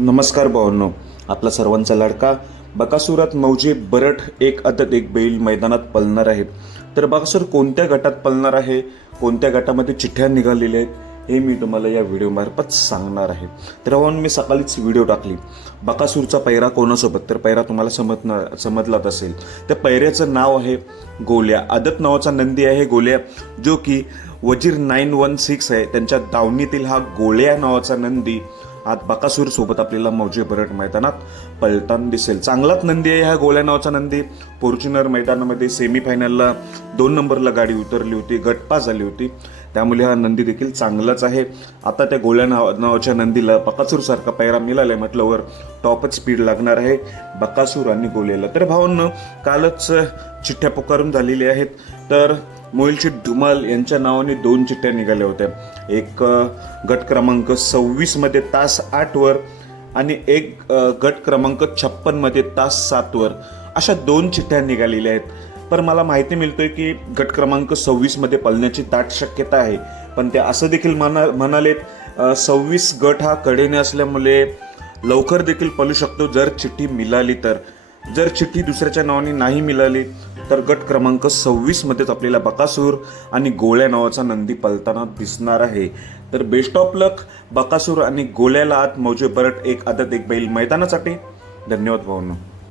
नमस्कार भावांनो. आपला सर्वांचा लाडका. बकासुरात मौजे बरट एक अदत एक बैल मैदानात पळणार आहे. तर बकासूर कोणत्या गटात पळणार आहे? कोणत्या गटामध्ये चिठ्ठ्या निघालेल्या आहेत? हे मी तुम्हाला या व्हिडिओमार्फत सांगणार आहे. तर भावांनो मी सकाळीच व्हिडिओ टाकली. बकासूरचा पैरा कोणासोबत? तर पैरा तुम्हाला समजणार समजलाच असेल. त्या पैऱ्याचं नाव आहे गोल्या. आदत नावाचा नंदी आहे गोल्या जो की वजीर नाईन वन सिक्स आहे. त्यांच्या दावणीतील हा गोळ्या नावाचा नंदी. आज बकासूर सोबत आपल्याला मौजे बरट मैदानात पलताना दिसेल. चांगलाच नंदी आहे हा गोल्या नावाचा नंदी. फॉर्च्युनर मैदानामध्ये सेमीफायनलला दोन नंबरला गाडी उतरली होती गटपास झाली होती. त्यामुळे हा नंदी देखील चांगलाच आहे. आता त्या गोळ्या नाव नावाच्या नंदीला बकासूरसारखा पैरा मिळाला आहे म्हटल्यावर टॉपच स्पीड लागणार आहे. बकासूर आणि गोल्याला तर भावांना कालच चिठ्ठ्या पुकारून झालेल्या आहेत. तर मोहिलशी धुमाल यांच्या नावाने दोन चिठ्ठ्या निघाल्या होत्या. एक गट क्रमांक सव्वीसमध्ये तास आठवर आणि एक गट क्रमांक छप्पनमध्ये तास सातवर अशा दोन चिठ्ठ्या निघालेल्या आहेत. तर मला माहिती मिळतोय की गट क्रमांक सव्वीसमध्ये पळण्याची दाट शक्यता आहे. पण ते असं देखील म्हणा म्हणालेत सव्वीस गट हा कडेने असल्यामुळे लवकर देखील पळू शकतो जर चिठ्ठी मिळाली तर. जर चिठ्ठी दुसऱ्याच्या नावाने नाही मिळाली तर गट क्रमांक सव्वीसमध्येच आपल्याला बकासूर आणि गोळ्या नावाचा नंदी पलताना दिसणार आहे. तर बेस्ट ऑफ लक बकासूर आणि गोळ्याला आत मौजे परत एक आदत एक बैल मैदानासाठी. धन्यवाद भावना.